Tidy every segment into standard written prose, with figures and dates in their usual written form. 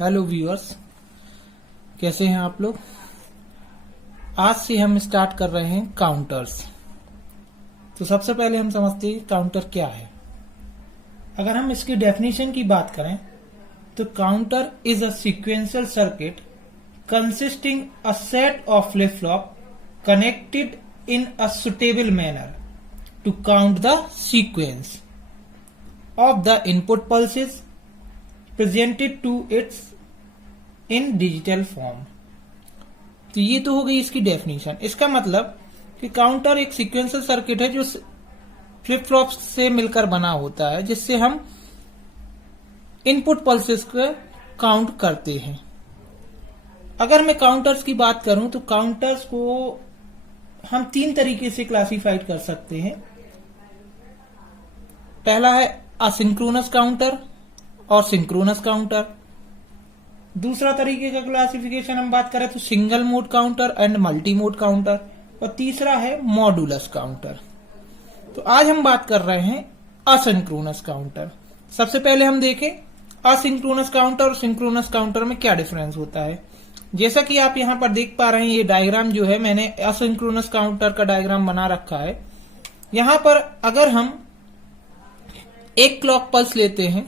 Hello viewers, कैसे हैं आप लोग। आज से हम स्टार्ट कर रहे हैं काउंटर्स। तो सबसे पहले हम समझते हैं काउंटर क्या है। अगर हम इसकी डेफिनेशन की बात करें तो counter is a sequential circuit consisting a set of flip flop connected in a suitable manner to count the sequence of the input pulses presented to its in digital form। तो ये तो हो गई इसकी डेफिनेशन। इसका मतलब कि counter एक सीक्वेंशियल सर्किट है जो फ्लिप फ्लॉप से मिलकर बना होता है, जिससे हम इनपुट पल्सेस को काउंट करते हैं। अगर मैं काउंटर्स की बात करूं तो काउंटर्स को हम तीन तरीके से क्लासिफाइड कर सकते हैं। पहला है असिंक्रोनस काउंटर और सिंक्रोनस काउंटर। दूसरा तरीके का क्लासिफिकेशन हम बात करें तो single mode counter and multi mode counter, और तीसरा है मॉड्यूलस काउंटर। तो आज हम बात कर रहे हैं असिंक्रोनस काउंटर। सबसे पहले हम देखें असिंक्रोनस काउंटर और सिंक्रोनस काउंटर में क्या डिफरेंस होता है। जैसा कि आप यहां पर देख पा रहे हैं, ये डायग्राम जो है मैंने असिंक्रोनस काउंटर का डायग्राम बना रखा है। यहां पर अगर हम एक क्लॉक पल्स लेते हैं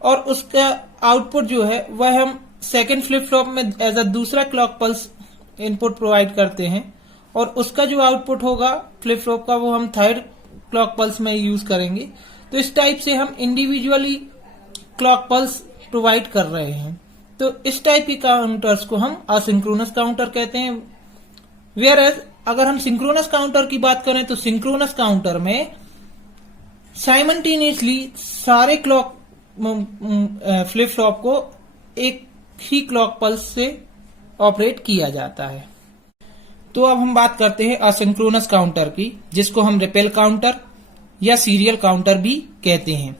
और उसका आउटपुट जो है वह हम सेकेंड फ्लिप फ्लॉप में एज अ दूसरा क्लॉक पल्स इनपुट प्रोवाइड करते हैं, और उसका जो आउटपुट होगा फ्लिप फ्लॉप का वो हम थर्ड क्लॉक पल्स में यूज करेंगे। तो इस टाइप से हम इंडिविजुअली क्लॉक पल्स प्रोवाइड कर रहे हैं। तो इस टाइप के काउंटर्स को हम असिंक्रोनस काउंटर कहते हैं। वेयर एज अगर हम सिंक्रोनस काउंटर की बात करें तो सिंक्रोनस काउंटर में साइमल्टेनियसली सारे क्लॉक फ्लिप फ्लॉप को एक ही क्लॉक पल्स से ऑपरेट किया जाता है। तो अब हम बात करते हैं असिंक्रोनस काउंटर की, जिसको हम रिपेल काउंटर या सीरियल काउंटर भी कहते हैं।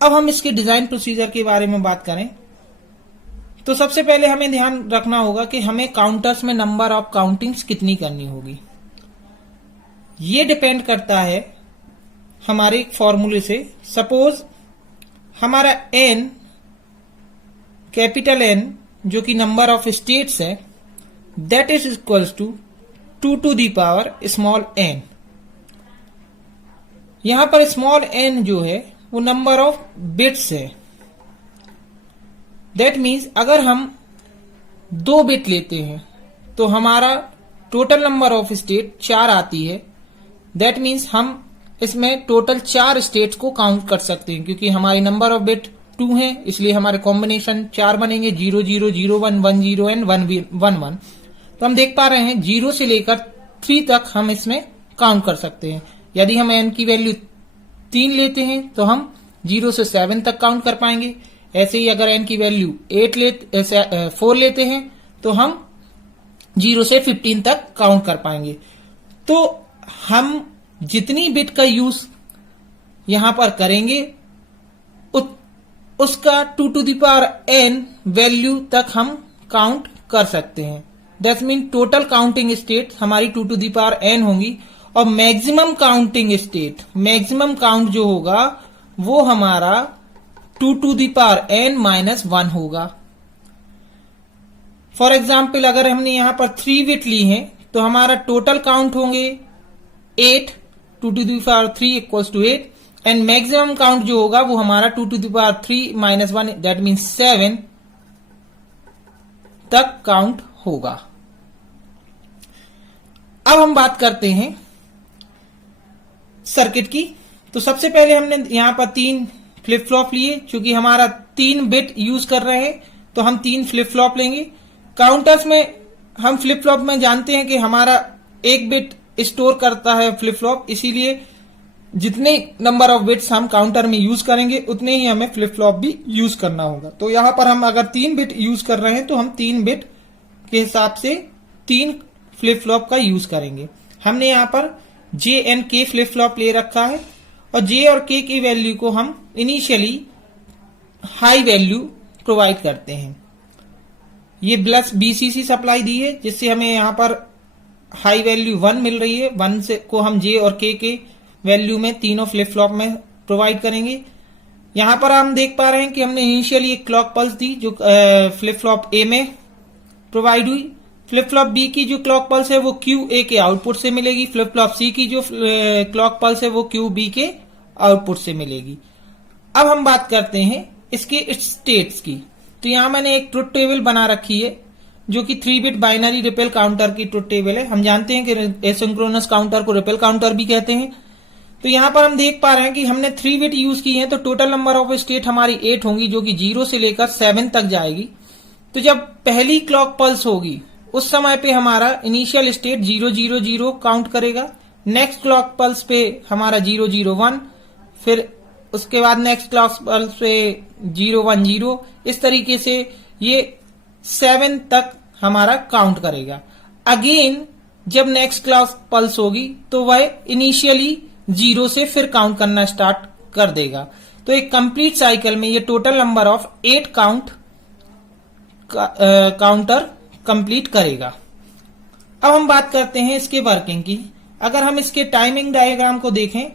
अब हम इसके डिजाइन प्रोसीजर के बारे में बात करें तो सबसे पहले हमें ध्यान रखना होगा कि हमें काउंटर्स में नंबर ऑफ काउंटिंग्स कितनी करनी होगी। ये डिपेंड करता है हमारे एक फॉर्मूले से। सपोज हमारा n कैपिटल N जो कि नंबर ऑफ स्टेट्स है, that is equals to 2 to the power small n। यहां पर स्मॉल n जो है वो नंबर ऑफ बिट्स है। दैट मीन्स अगर हम 2 बिट लेते हैं तो हमारा टोटल नंबर ऑफ स्टेट 4 आती है। दैट मीन्स हम इसमें टोटल 4 स्टेट्स को काउंट कर सकते हैं, क्योंकि हमारी नंबर ऑफ बिट 2 है, इसलिए हमारे कॉम्बिनेशन 4 बनेंगे, 0 0 0 1 1 0 एंड 1 1। तो हम देख पा रहे हैं 0 से लेकर 3 तक हम इसमें काउंट कर सकते हैं। यदि हम n की वैल्यू 3 लेते हैं तो हम 0 से 7 तक काउंट कर पाएंगे। ऐसे ही अगर n की वैल्यू 4 लेते हैं तो हम 0 से 15 तक काउंट कर पाएंगे। तो हम जितनी बिट का यूज यहां पर करेंगे उसका 2 to the power n value तक हम काउंट कर सकते हैं। That mean total counting state हमारी 2 टू द पावर n होंगी, और maximum counting state, maximum count जो होगा वो हमारा 2 to the power n minus 1 होगा। फॉर एग्जाम्पल अगर हमने यहां पर 3 बिट ली है तो हमारा टोटल काउंट होंगे 8, 2 to the power 3 equals to 8, and maximum count जो होगा वो हमारा 2 to the power 3 minus 1, that means 7 तक काउंट होगा। अब हम बात करते हैं सर्किट की। तो सबसे पहले हमने यहां पर 3 फ्लिप फ्लॉप लिए, क्योंकि हमारा 3 बिट यूज कर रहे हैं तो हम 3 फ्लिप फ्लॉप लेंगे। काउंटर्स में हम फ्लिप फ्लॉप में जानते हैं कि हमारा 1 बिट स्टोर करता है फ्लिप फ्लॉप, इसीलिए जितने नंबर ऑफ बिट्स हम काउंटर में यूज करेंगे उतने ही हमें फ्लिप फ्लॉप भी यूज करना होगा। तो यहां पर हम अगर 3 बिट यूज कर रहे हैं तो हम 3 बिट के हिसाब से 3 फ्लिप फ्लॉप का यूज करेंगे। हमने यहां पर J and K flip flop ले रखा है, और J और K की वैल्यू को हम इनिशियली हाई वैल्यू प्रोवाइड करते हैं। ये प्लस BCC सप्लाई दी है, जिससे हमें यहां पर हाई वैल्यू 1 मिल रही है। 1 से को हम J और K के वैल्यू में तीनों फ्लिप फ्लॉप में प्रोवाइड करेंगे। यहां पर हम देख पा रहे हैं कि हमने इनिशियली एक क्लॉक पल्स दी जो फ्लिप फ्लॉप ए में प्रोवाइड हुई। फ्लिप फ्लॉप बी की जो क्लॉक पल्स है वो क्यू ए के आउटपुट से मिलेगी। फ्लिप फ्लॉप सी की जो क्लॉक पल्स है वो क्यू बी के आउटपुट से मिलेगी। अब हम बात करते हैं इसके स्टेट्स की। तो यहां मैंने एक ट्रुथ टेबल बना रखी है जो कि 3 बिट बाइनरी रिपल काउंटर की ट्रुथ टेबल है। हम जानते हैं कि एसिंक्रोनस काउंटर को रिपल काउंटर भी कहते हैं। तो यहां पर हम देख पा रहे हैं कि हमने 3 बिट यूज की है, तो टोटल नंबर ऑफ स्टेट हमारी 8 होंगी जो कि 0 से लेकर 7 तक जाएगी। तो जब पहली क्लॉक पल्स होगी उस समय पे हमारा इनिशियल स्टेट 000 काउंट करेगा। नेक्स्ट क्लॉक पल्स पे हमारा 001, फिर उसके बाद नेक्स्ट क्लॉक पल्स पे 010, इस तरीके से ये 7 तक हमारा काउंट करेगा। अगेन जब नेक्स्ट क्लॉक पल्स होगी तो वह इनिशियली 0 से फिर काउंट करना स्टार्ट कर देगा। तो एक कंप्लीट साइकिल में ये total number of 8 counter complete करेगा। अब हम बात करते हैं इसके वर्किंग की। अगर हम इसके टाइमिंग डायग्राम को देखें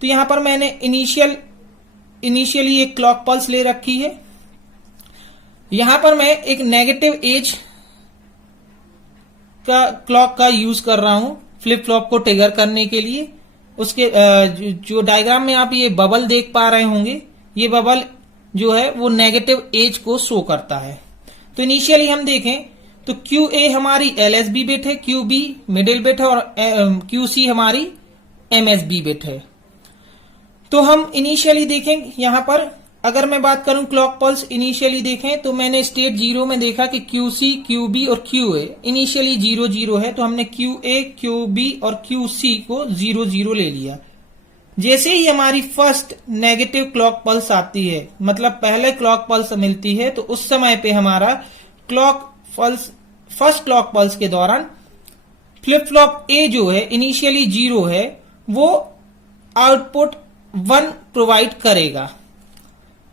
तो यहां पर मैंने इनिशियली एक क्लॉक पल्स ले रखी है। यहां पर मैं एक नेगेटिव एज का क्लॉक का यूज कर रहा हूं फ्लिप फ्लॉप को ट्रिगर करने के लिए। उसके जो डायग्राम में आप ये बबल देख पा रहे होंगे, ये बबल जो है वो नेगेटिव एज को शो करता है। तो इनिशियली हम देखें तो क्यू ए हमारी एलएसबी बिट है, क्यू बी मिडिल बिट है और क्यू सी हमारी एमएसबी बिट है। तो हम इनिशियली देखें यहां पर अगर मैं बात करूं क्लॉक पल्स इनिशियली देखें तो मैंने स्टेट 0 में देखा कि क्यू सी, क्यू बी और क्यू ए इनिशियली 0 है, तो हमने क्यू ए, क्यू बी और क्यू सी को 0 ले लिया। जैसे ही हमारी फर्स्ट नेगेटिव क्लॉक पल्स आती है, मतलब पहले क्लॉक पल्स मिलती है, तो उस समय पे हमारा फर्स्ट क्लॉक पल्स के दौरान फ्लिप फ्लॉप ए जो है इनिशियली 0 है, वो आउटपुट 1 प्रोवाइड करेगा।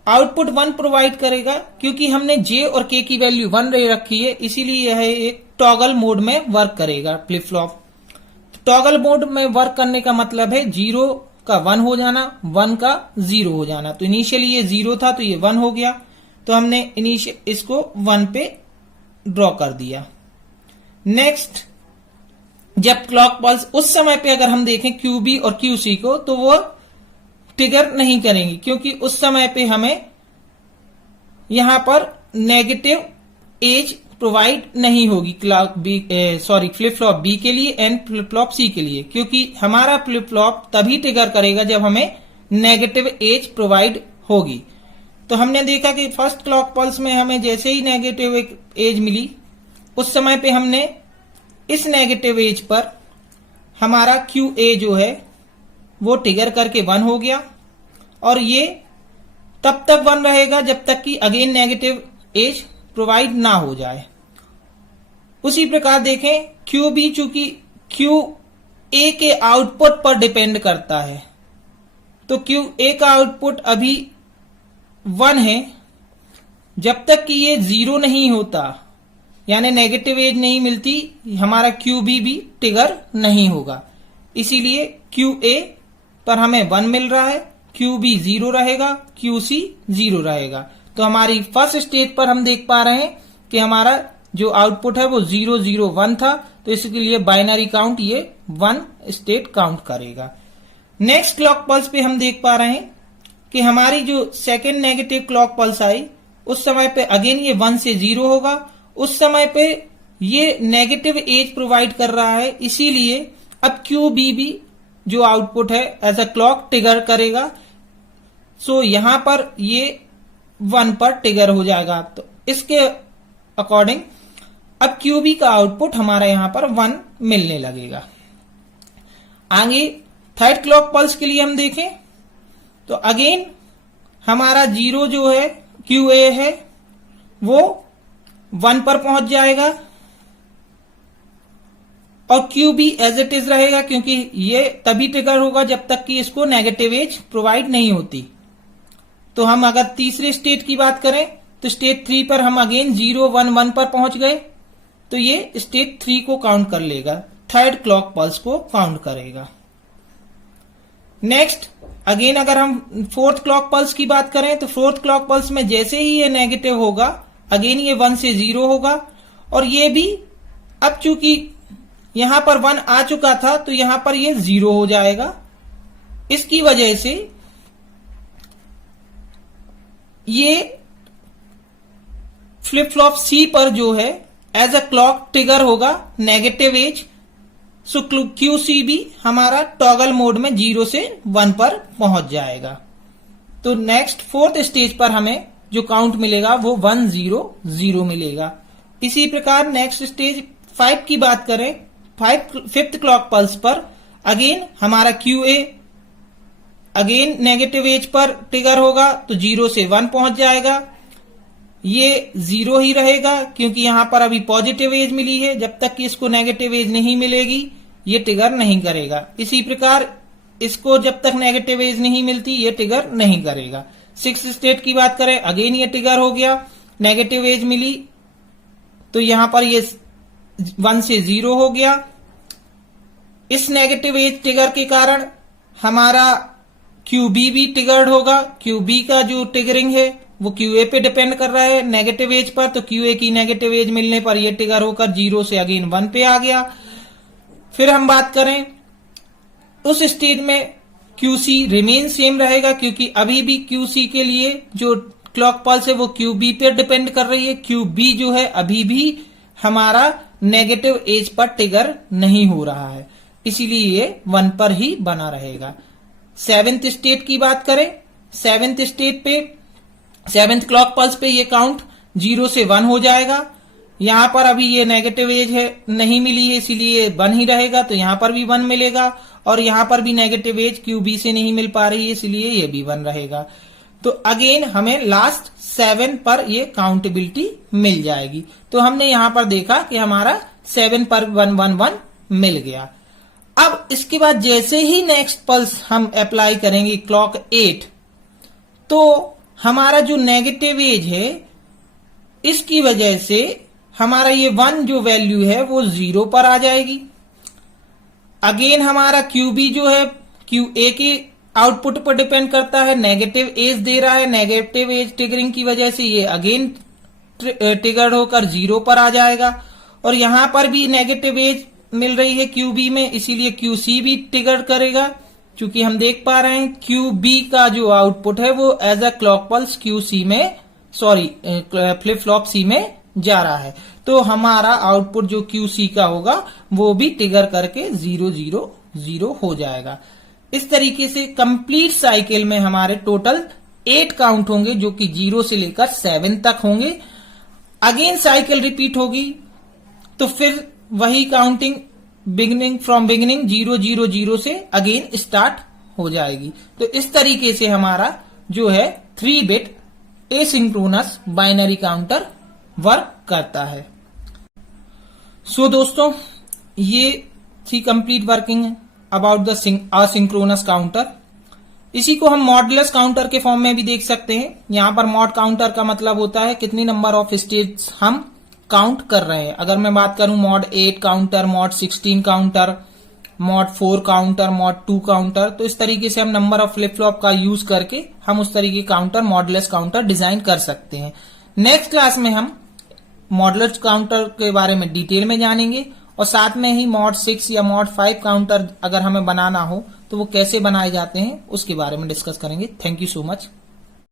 आउटपुट 1 प्रोवाइड करेगा क्योंकि हमने जे और के की वैल्यू 1 ले रखी है, इसीलिए यह एक टॉगल मोड में वर्क करेगा फ्लिप फ्लॉप। टॉगल मोड में वर्क करने का मतलब है 0 का 1 हो जाना, 1 का 0 हो जाना। तो इनिशियली ये 0 था तो ये 1 हो गया, तो हमने इसको 1 पे ड्रॉ कर दिया। नेक्स्ट जब क्लॉक पल्स उस समय पे अगर हम देखें क्यू बी और क्यू सी को तो वो ट्रिगर नहीं करेंगी क्योंकि उस समय पे हमें यहां पर नेगेटिव एज प्रोवाइड नहीं होगी फ्लिप फ्लॉप बी के लिए एंड फ्लिप फ्लॉप सी के लिए, क्योंकि हमारा फ्लिप फ्लॉप तभी ट्रिगर करेगा जब हमें नेगेटिव एज प्रोवाइड होगी। तो हमने देखा कि फर्स्ट क्लॉक पल्स में हमें जैसे ही नेगेटिव एज मिली उस समय पे हमने इस नेगेटिव एज पर हमारा क्यू ए जो है वो ट्रिगर करके 1 हो गया और ये तब तक 1 रहेगा जब तक कि अगेन नेगेटिव एज प्रोवाइड ना हो जाए। उसी प्रकार देखें क्यू बी चूंकि क्यू ए के आउटपुट पर डिपेंड करता है, तो क्यू ए का आउटपुट अभी 1 है। जब तक कि ये 0 नहीं होता यानी नेगेटिव एज नहीं मिलती, हमारा क्यू बी भी ट्रिगर नहीं होगा। इसीलिए क्यू ए पर हमें 1 मिल रहा है, क्यू बी 0 रहेगा, क्यू सी 0 रहेगा। तो हमारी फर्स्ट स्टेज पर हम देख पा रहे हैं कि हमारा जो आउटपुट है वो 001 था, तो इसके लिए बाइनरी काउंट ये 1 स्टेट काउंट करेगा। नेक्स्ट क्लॉक पल्स पे हम देख पा रहे हैं कि हमारी जो सेकेंड नेगेटिव क्लॉक पल्स आई उस समय पे अगेन ये 1 से 0 होगा। उस समय पे ये नेगेटिव एज प्रोवाइड कर रहा है, इसीलिए अब क्यू बी भी जो आउटपुट है एज अ क्लॉक ट्रिगर करेगा। सो यहां पर ये 1 पर ट्रिगर हो जाएगा। तो इसके अकॉर्डिंग अब क्यू बी का आउटपुट हमारा यहां पर 1 मिलने लगेगा। आगे थर्ड क्लॉक पल्स के लिए हम देखें तो अगेन हमारा 0 जो है क्यू ए है वो 1 पर पहुंच जाएगा और Q B as it is रहेगा, क्योंकि ये तभी ट्रिगर होगा जब तक कि इसको नेगेटिव एज प्रोवाइड नहीं होती। तो हम अगर तीसरे स्टेट की बात करें तो स्टेट 3 पर हम अगेन 011 पर पहुंच गए, तो ये स्टेट 3 को काउंट कर लेगा, थर्ड क्लॉक पल्स को काउंट करेगा। नेक्स्ट अगेन अगर हम फोर्थ क्लॉक पल्स की बात करें तो फोर्थ क्लॉक पल्स में जैसे ही ये नेगेटिव होगा अगेन ये 1 से 0 होगा, और ये भी अब चूंकि यहां पर 1 आ चुका था तो यहां पर ये 0 हो जाएगा। इसकी वजह से ये फ्लिप फ्लॉप सी पर जो है एज अ क्लॉक ट्रिगर होगा नेगेटिव एज। सो क्यूसी भी हमारा टॉगल मोड में 0 से 1 पर पहुंच जाएगा। तो नेक्स्ट फोर्थ स्टेज पर हमें जो काउंट मिलेगा वो 1 0 0 मिलेगा। इसी प्रकार नेक्स्ट स्टेज 5 की बात करें, फिफ्थ क्लॉक पल्स पर अगेन हमारा क्यूए अगेन नेगेटिव एज पर ट्रिगर होगा तो 0 से 1 पहुंच जाएगा। ये 0 ही रहेगा क्योंकि यहां पर अभी पॉजिटिव एज मिली है, जब तक कि इसको नेगेटिव एज नहीं मिलेगी ये ट्रिगर नहीं करेगा। इसी प्रकार इसको जब तक नेगेटिव एज नहीं मिलती ये ट्रिगर नहीं करेगा। सिक्स्थ स्टेट की बात करें अगेन ये ट्रिगर हो गया, नेगेटिव एज मिली तो यहां पर ये 1 से 0 हो गया। इस नेगेटिव एज ट्रिगर के कारण हमारा क्यूबी भी ट्रिगर्ड होगा। क्यूबी का जो ट्रिगरिंग है वो क्यूए पे डिपेंड कर रहा है नेगेटिव एज पर, तो क्यूए की नेगेटिव एज मिलने पर यह ट्रिगर होकर 0 से अगेन 1 पे आ गया। फिर हम बात करें उस स्टेज में क्यूसी रिमेन सेम रहेगा क्योंकि अभी भी क्यूसी के लिए जो क्लॉक पल्स है वो क्यूबी पे डिपेंड कर रही है। क्यूबी जो है अभी भी हमारा नेगेटिव एज पर ट्रिगर नहीं हो रहा है, इसीलिए ये 1 पर ही बना रहेगा। सेवेंथ स्टेट की बात करें, सेवेंथ स्टेट पे सेवेंथ क्लॉक पल्स पे ये काउंट 0 से 1 हो जाएगा। यहां पर अभी ये नेगेटिव एज है नहीं मिली है इसीलिए 1 ही रहेगा, तो यहां पर भी 1 मिलेगा, और यहां पर भी नेगेटिव एज क्यूबी से नहीं मिल पा रही है इसलिए ये भी 1 रहेगा। तो अगेन हमें लास्ट 7 पर ये काउंटेबिलिटी मिल जाएगी। तो हमने यहां पर देखा कि हमारा 7 पर 1 1 1 मिल गया। अब इसके बाद जैसे ही नेक्स्ट पल्स हम अप्लाई करेंगे क्लॉक 8, तो हमारा जो नेगेटिव एज है इसकी वजह से हमारा ये 1 जो वैल्यू है वो 0 पर आ जाएगी। अगेन हमारा क्यूबी जो है क्यूए के आउटपुट पर डिपेंड करता है, नेगेटिव एज दे रहा है, नेगेटिव एज ट्रिगरिंग की वजह से ये अगेन ट्रिगर्ड होकर 0 पर आ जाएगा। और यहां पर भी नेगेटिव एज मिल रही है क्यूबी में, इसीलिए क्यूसी भी ट्रिगर करेगा। क्योंकि हम देख पा रहे हैं क्यूबी का जो आउटपुट है वो as a clock pulse Q C में फ्लिप फ्लॉप सी में जा रहा है, तो हमारा आउटपुट जो क्यूसी का होगा वो भी ट्रिगर करके 0 0 0 हो जाएगा। इस तरीके से कंप्लीट साइकिल में हमारे टोटल 8 काउंट होंगे जो कि 0 से लेकर 7 तक होंगे। अगेन साइकिल रिपीट होगी तो फिर वही काउंटिंग बिगिनिंग 0 0 0 से अगेन स्टार्ट हो जाएगी। तो इस तरीके से हमारा जो है 3 bit asynchronous binary counter work करता है। सो दोस्तों ये थी complete working about the asynchronous counter. इसी को हम मॉडुलस काउंटर के फॉर्म में भी देख सकते हैं। यहां पर मॉड काउंटर का मतलब होता है कितनी नंबर ऑफ स्टेट्स हम काउंट कर रहे हैं। अगर मैं बात करूं mod 8 counter, mod 16 counter, mod 4 counter, mod 2 counter, तो इस तरीके से हम नंबर ऑफ फ्लिप फ्लॉप का यूज करके हम उस तरीके काउंटर मॉडुलस काउंटर डिजाइन कर सकते हैं। नेक्स्ट क्लास में हम मॉडुलस काउंटर के बारे में डिटेल में जानेंगे और साथ में ही मॉड 6 या मॉड 5 काउंटर अगर हमें बनाना हो तो वो कैसे बनाए जाते हैं उसके बारे में डिस्कस करेंगे। Thank you so much.